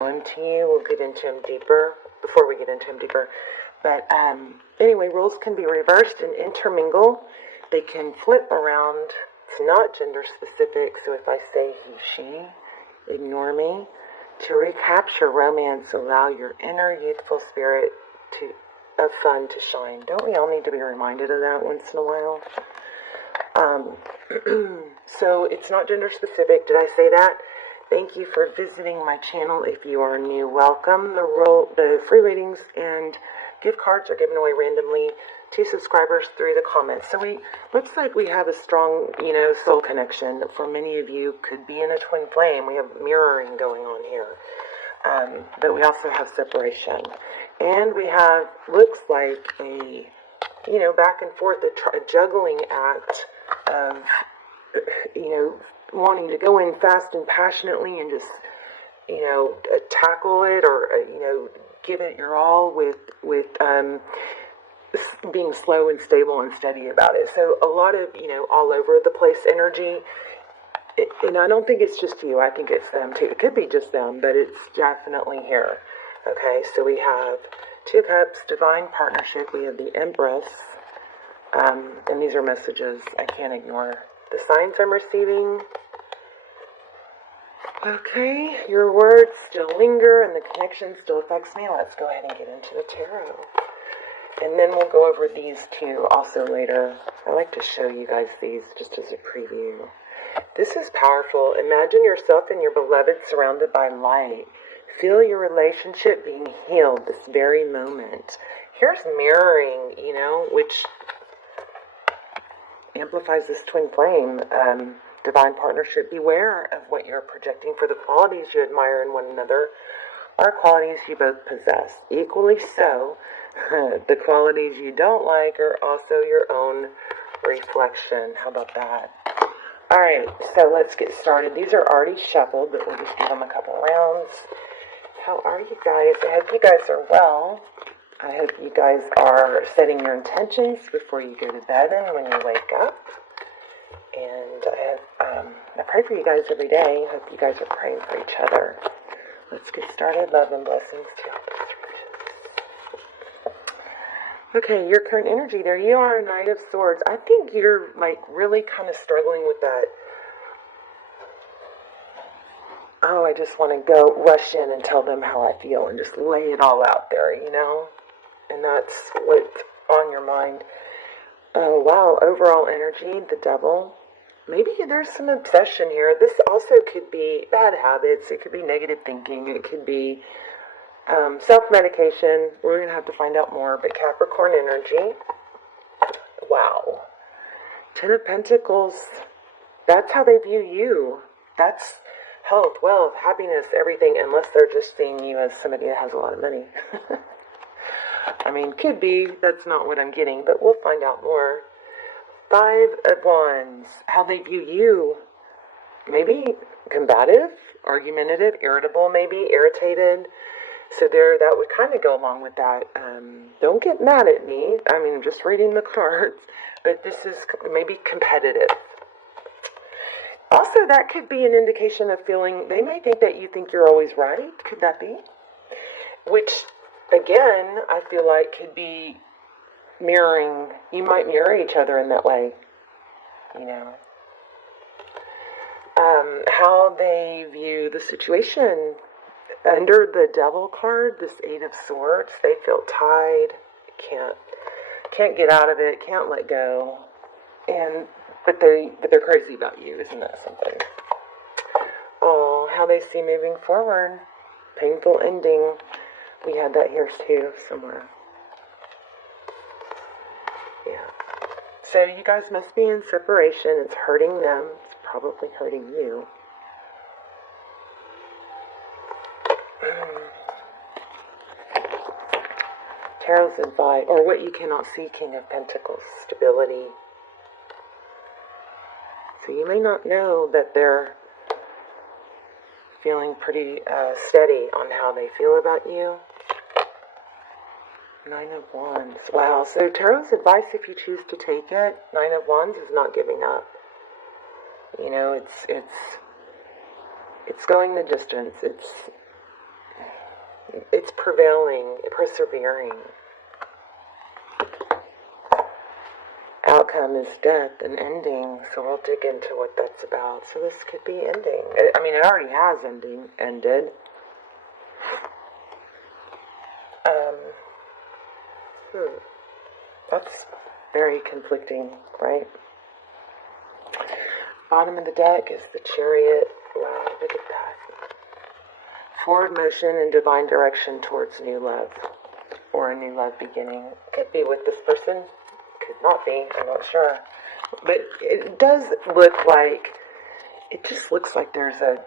into you. We'll get into them deeper before we get into them deeper. But anyway, roles can be reversed and intermingle. They can flip around. It's not gender specific, so if I say he, she, ignore me. To recapture romance, allow your inner youthful spirit of fun to shine. Don't we all need to be reminded of that once in a while? So it's not gender specific. Did I say that? Thank you for visiting my channel. If you are new, welcome. The free readings and gift cards are given away randomly to subscribers through the comments. So looks like we have a strong, soul connection. For many of you, could be in a twin flame. We have mirroring going on here. But we also have separation. And we have, looks like a, back and forth, a juggling act of, wanting to go in fast and passionately and just, tackle it or, give it your all with being slow and stable and steady about it. So a lot of, all over the place energy. And I don't think it's just you. I think it's them too. It could be just them, but it's definitely here. Okay, so we have Two Cups, Divine Partnership. We have the Empress. And these are messages I can't ignore. The signs I'm receiving. Okay, your words still linger and the connection still affects me. Let's go ahead and get into the tarot. And then we'll go over these two also later. I like to show you guys these just as a preview. This is powerful. Imagine yourself and your beloved surrounded by light. Feel your relationship being healed this very moment. Here's mirroring, which amplifies this twin flame. Divine partnership. Beware of what you're projecting, for the qualities you admire in one another are qualities you both possess. Equally so, the qualities you don't like are also your own reflection. How about that? Alright, so let's get started. These are already shuffled, but we'll just give them a couple rounds. How are you guys? I hope you guys are well. I hope you guys are setting your intentions before you go to bed and when you wake up. And I pray for you guys every day. I hope you guys are praying for each other. Let's get started. Love and blessings to you. Okay, your current energy. There you are, Knight of Swords. I think you're really kind of struggling with that. Oh, I just want to go rush in and tell them how I feel and just lay it all out there, And that's what's on your mind. Oh, wow. Overall energy, the Devil. Maybe there's some obsession here. This also could be bad habits. It could be negative thinking. It could be self-medication. We're going to have to find out more. But Capricorn energy. Wow. Ten of Pentacles. That's how they view you. That's health, wealth, happiness, everything. Unless they're just seeing you as somebody that has a lot of money. I mean, could be. That's not what I'm getting. But we'll find out more. Five of Wands, how they view you. Maybe combative, argumentative, irritable, maybe irritated. So that would kind of go along with that. Don't get mad at me. I mean, I'm just reading the cards. But this is maybe competitive. Also, that could be an indication of feeling, they may think that you think you're always right. Could that be? Which, again, I feel like could be mirroring. You might mirror each other in that way, how they view the situation. Under the Devil card, this Eight of Swords, they feel tied, can't get out of it, can't let go, but they're crazy about you. Isn't that something? Oh, how they see moving forward. Painful ending. We had that here too somewhere. Yeah. So you guys must be in separation. It's hurting them. It's probably hurting you. Tarot's advice, or what you cannot see, King of Pentacles, stability. So you may not know that they're feeling pretty steady on how they feel about you. Nine of Wands. Wow. So Tarot's advice, if you choose to take it, Nine of Wands is not giving up. It's going the distance. It's prevailing, persevering. Outcome is death and ending, so we'll dig into what that's about. So this could be ending. I mean, it already has ended. That's very conflicting, right? Bottom of the deck is the Chariot. Wow, look at that. Forward motion and divine direction towards new love, or a new love beginning. Could be with this person, could not be, I'm not sure. But it does look like, it just looks like there's a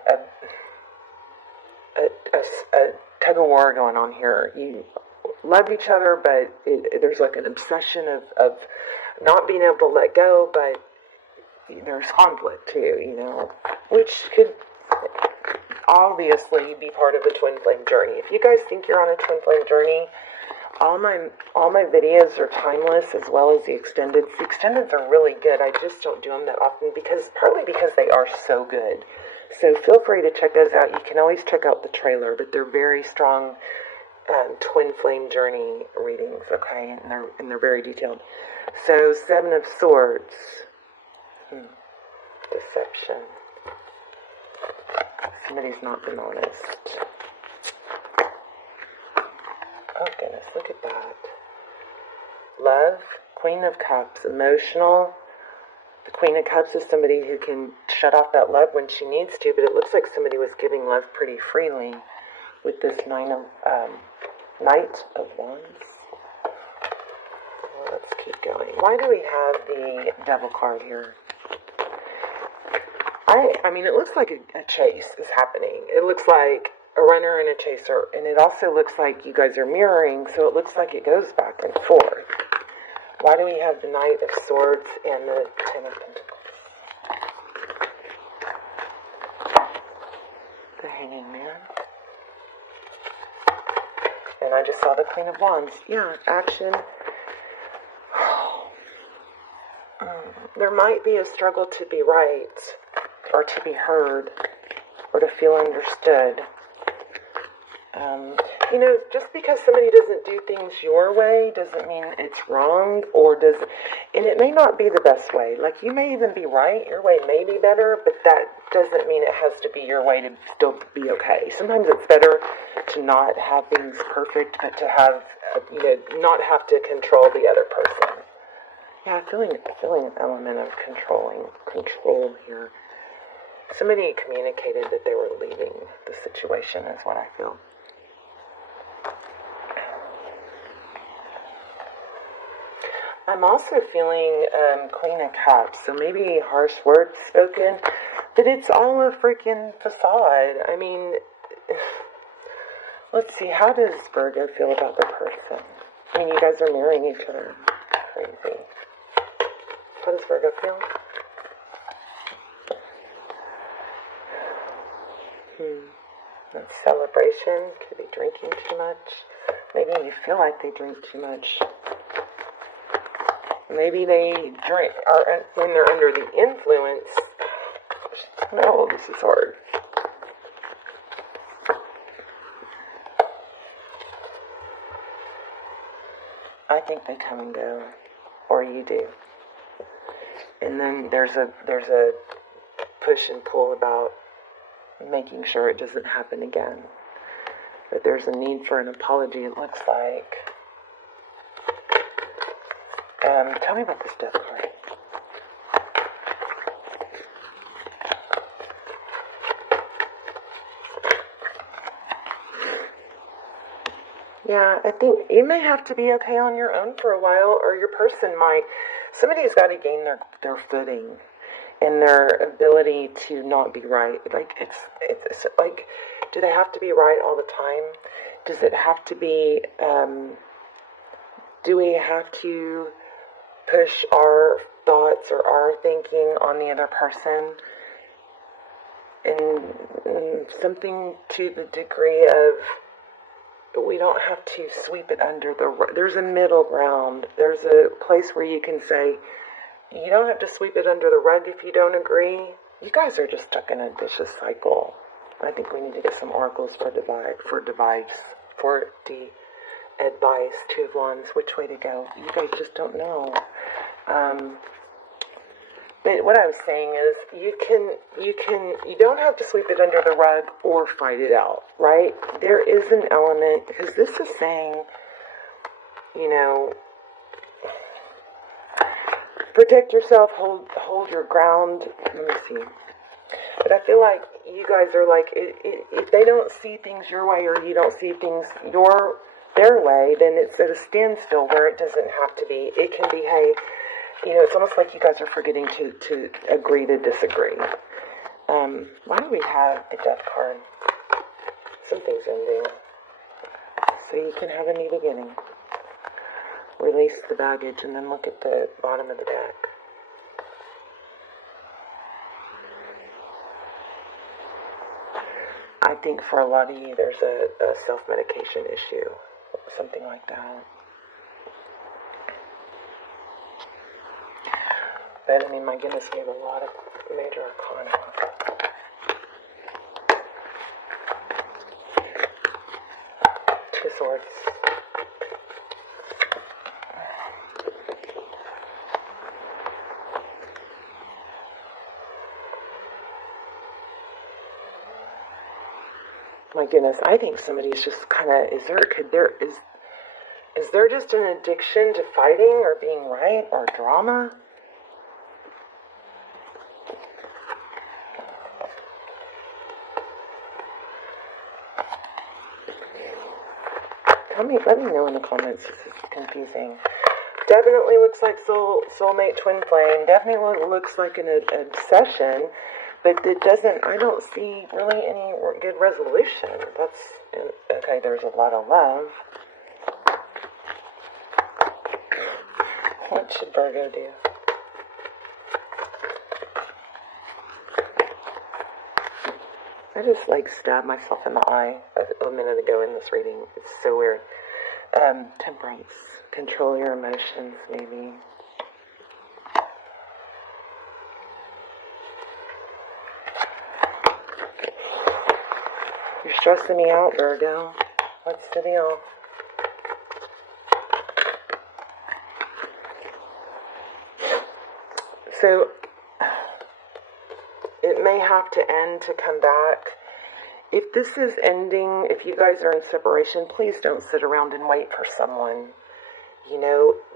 tug of war going on here. You love each other, but there's like an obsession of not being able to let go, but there's conflict too, you know, which could obviously be part of the twin flame journey. If you guys think you're on a twin flame journey, all my videos are timeless, as well as the extendeds. The extendeds are really good. I just don't do them that often partly because they are so good. So feel free to check those out. You can always check out the trailer, but they're very strong twin flame journey readings, okay? And they're very detailed. So 7 of Swords. Deception. Somebody's not been honest. Oh goodness, look at that. Love, Queen of Cups, emotional. The Queen of Cups is somebody who can shut off that love when she needs to, but it looks like somebody was giving love pretty freely with this Knight of Wands. Well, let's keep going. Why do we have the Devil card here? I mean, it looks like a chase is happening. It looks like a runner and a chaser, and it also looks like you guys are mirroring, so it looks like it goes back and forth. Why do we have the Knight of Swords and the 10 of Pentacles? The Hanging Man. And I just saw the Queen of Wands. Yeah, action. There might be a struggle to be right, or to be heard, or to feel understood. You know, just because somebody doesn't do things your way doesn't mean it's wrong, and it may not be the best way. Like, you may even be right, your way may be better, but that doesn't mean it has to be your way to still be okay. Sometimes it's better to not have things perfect, but to have, not have to control the other person. Yeah, feeling an element of control here. Somebody communicated that they were leaving the situation, is what I feel. I'm also feeling Queen of Cups, so maybe harsh words spoken, but it's all a freaking facade. I mean, let's see, how does Virgo feel about the person? I mean, you guys are marrying each other. Crazy. How does Virgo feel? That's celebration. Could be drinking too much. Maybe you feel like they drink too much. Maybe they drink, or when they're under the influence. No, this is hard. I think they come and go, or you do. And then there's a push and pull about making sure it doesn't happen again. But there's a need for an apology, it looks like. Tell me about this death card. Yeah, I think you may have to be okay on your own for a while, or your person might. Somebody's got to gain their footing and their ability to not be right. Like, it's like, do they have to be right all the time? Does it have to be, do we have to push our thoughts or our thinking on the other person? And something to the degree of, but we don't have to sweep it under the rug. There's a middle ground. There's a place where you can say, you don't have to sweep it under the rug if you don't agree. You guys are just stuck in a vicious cycle. I think we need to get some oracles for for the advice. Two of Wands, which way to go? You guys just don't know. But what I was saying is, you don't have to sweep it under the rug or fight it out, right? There is an element, because this is saying, protect yourself, hold your ground. Let me see. But I feel like you guys are like, if they don't see things your way or you don't see things their way, then it's at a standstill where it doesn't have to be. It can be, hey, it's almost like you guys are forgetting to agree to disagree. Why do we have the Death card? Something's ending. So you can have a new beginning. Release the baggage and then look at the bottom of the deck. I think for a lot of you there's a self-medication issue. Something like that. But, I mean, my goodness, we have a lot of major arcana. Two of Swords. My goodness, I think somebody's just kind of, is there just an addiction to fighting or being right or drama? Let me know in the comments. This is confusing. Definitely looks like soulmate twin flame. Definitely looks like an obsession, but I don't see really any good resolution. Okay, there's a lot of love. What should Virgo do? I just stabbed myself in the eye a minute ago in this reading. It's so weird. Temperance. Control your emotions, maybe. You're stressing me out, Virgo. What's the deal? So, it may have to end to come back. If this is ending, if you guys are in separation, please don't sit around and wait for someone.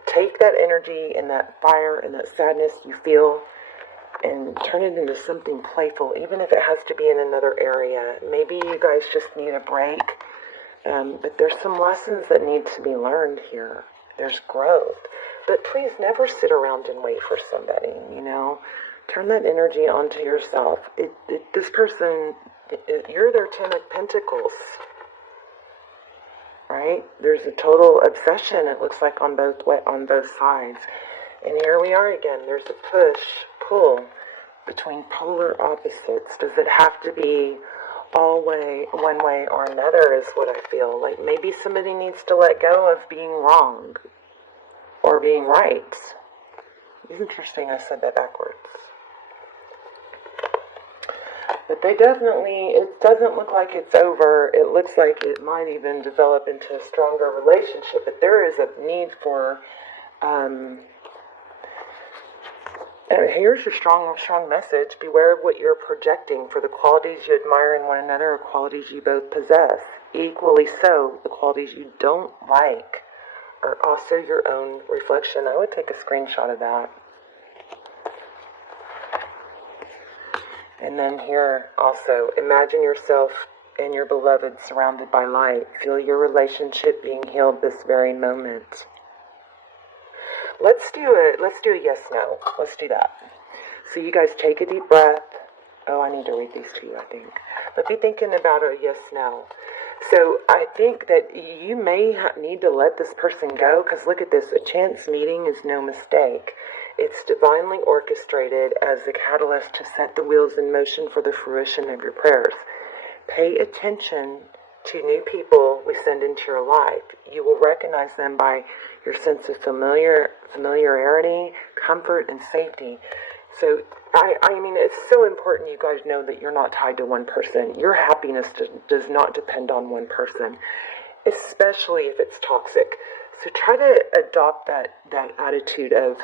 Take that energy and that fire and that sadness you feel and turn it into something playful, even if it has to be in another area. Maybe you guys just need a break, but there's some lessons that need to be learned here. There's growth. But please never sit around and wait for somebody, Turn that energy onto yourself. This person, you're their 10 of Pentacles, right? There's a total obsession, it looks like, on both sides. And here we are again. There's a push, pull between polar opposites. Does it have to be one way or another is what I feel. Like maybe somebody needs to let go of being wrong or being right. It's interesting I said that backwards. But it doesn't look like it's over. It looks like it might even develop into a stronger relationship. But there is a need for, here's your strong message. Beware of what you're projecting, for the qualities you admire in one another are qualities you both possess. Equally so, the qualities you don't like are also your own reflection. I would take a screenshot of that. And then here also, imagine yourself and your beloved surrounded by light. Feel your relationship being healed this very moment. Let's do a yes/no. Let's do that. So you guys take a deep breath. Oh, I need to read these to you, I think. But be thinking about a yes/no. So I think that you may need to let this person go, because look at this. A chance meeting is no mistake. It's divinely orchestrated as a catalyst to set the wheels in motion for the fruition of your prayers. Pay attention to new people we send into your life. You will recognize them by your sense of familiarity, comfort, and safety. So, I mean, it's so important you guys know that you're not tied to one person. Your happiness does not depend on one person. especially if it's toxic. So try to adopt that attitude of,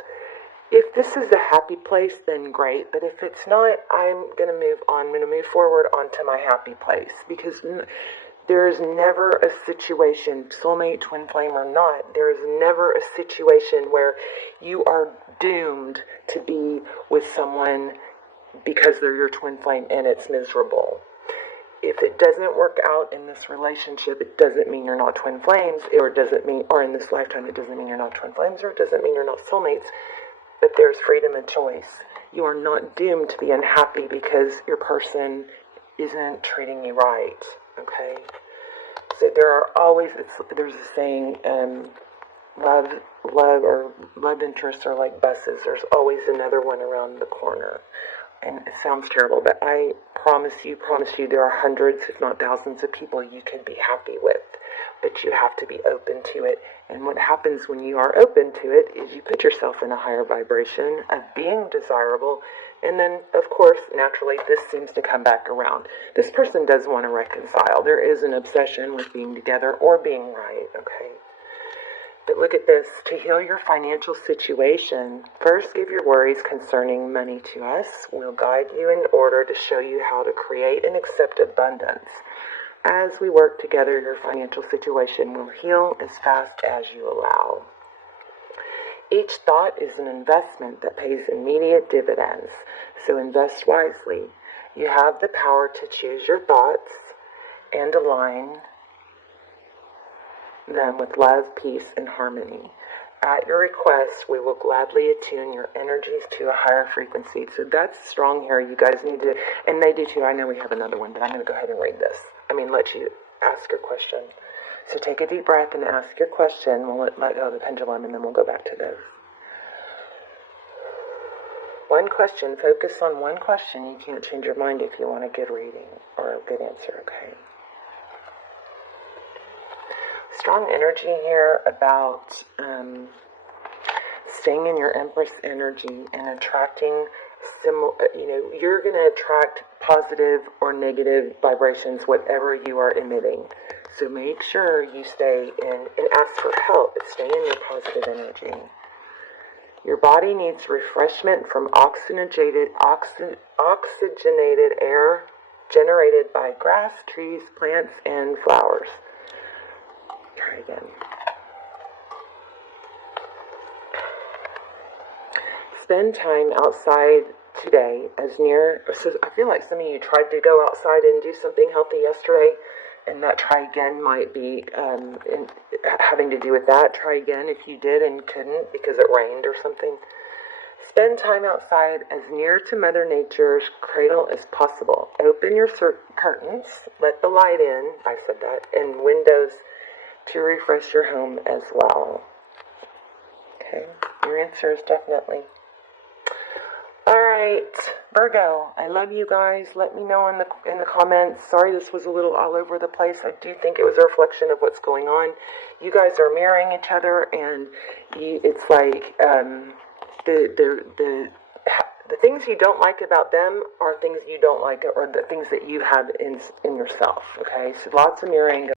if this is a happy place, then great. But if it's not, I'm going to move on. I'm going to move forward onto my happy place. Because there is never a situation, soulmate, twin flame or not, there is never a situation where you are doomed to be with someone because they're your twin flame and it's miserable. If it doesn't work out in this relationship, it doesn't mean you're not twin flames, or it doesn't mean, or in this lifetime, it doesn't mean you're not twin flames, or it doesn't mean you're not soulmates, but there's freedom of choice. You are not doomed to be unhappy because your person isn't treating you right, okay? So there are always, there's a saying, love interests are like buses. There's always another one around the corner. And it sounds terrible, but I promise you, there are hundreds, if not thousands of people you could be happy with. But you have to be open to it. And what happens when you are open to it is you put yourself in a higher vibration of being desirable. And then, of course, naturally, this seems to come back around. This person does want to reconcile. There is an obsession with being together or being right, okay? But look at this. To heal your financial situation, first give your worries concerning money to us. We'll guide you in order to show you how to create and accept abundance. As we work together, your financial situation will heal as fast as you allow. Each thought is an investment that pays immediate dividends, so invest wisely. You have the power to choose your thoughts and align them with love, peace, and harmony. At your request, we will gladly attune your energies to a higher frequency. So that's strong here. You guys need to, and they do too. I know we have another one, but I'm going to go ahead and read this. Let you ask your question. So take a deep breath and ask your question. We'll let go of the pendulum, and then we'll go back to those. One question. Focus on one question. You can't change your mind if you want a good reading or a good answer, okay? Strong energy here about staying in your Empress energy and attracting you're going to attract positive or negative vibrations, whatever you are emitting. So make sure you stay in and ask for help, but stay in your positive energy. Your body needs refreshment from oxygenated air generated by grass, trees, plants, and flowers. Try again. Spend time outside today so I feel like some of you tried to go outside and do something healthy yesterday, and that try again might be having to do with that. Try again if you did and couldn't because it rained or something. Spend time outside as near to Mother Nature's cradle as possible. Open your curtains, let the light in, I said that, and windows to refresh your home as well. Okay, your answer is definitely. Alright, Virgo, I love you guys. Let me know in the comments. Sorry this was a little all over the place. I do think it was a reflection of what's going on. You guys are marrying each other, and it's like the things you don't like about them are things you don't like, or the things that you have in yourself. Okay, so lots of mirroring.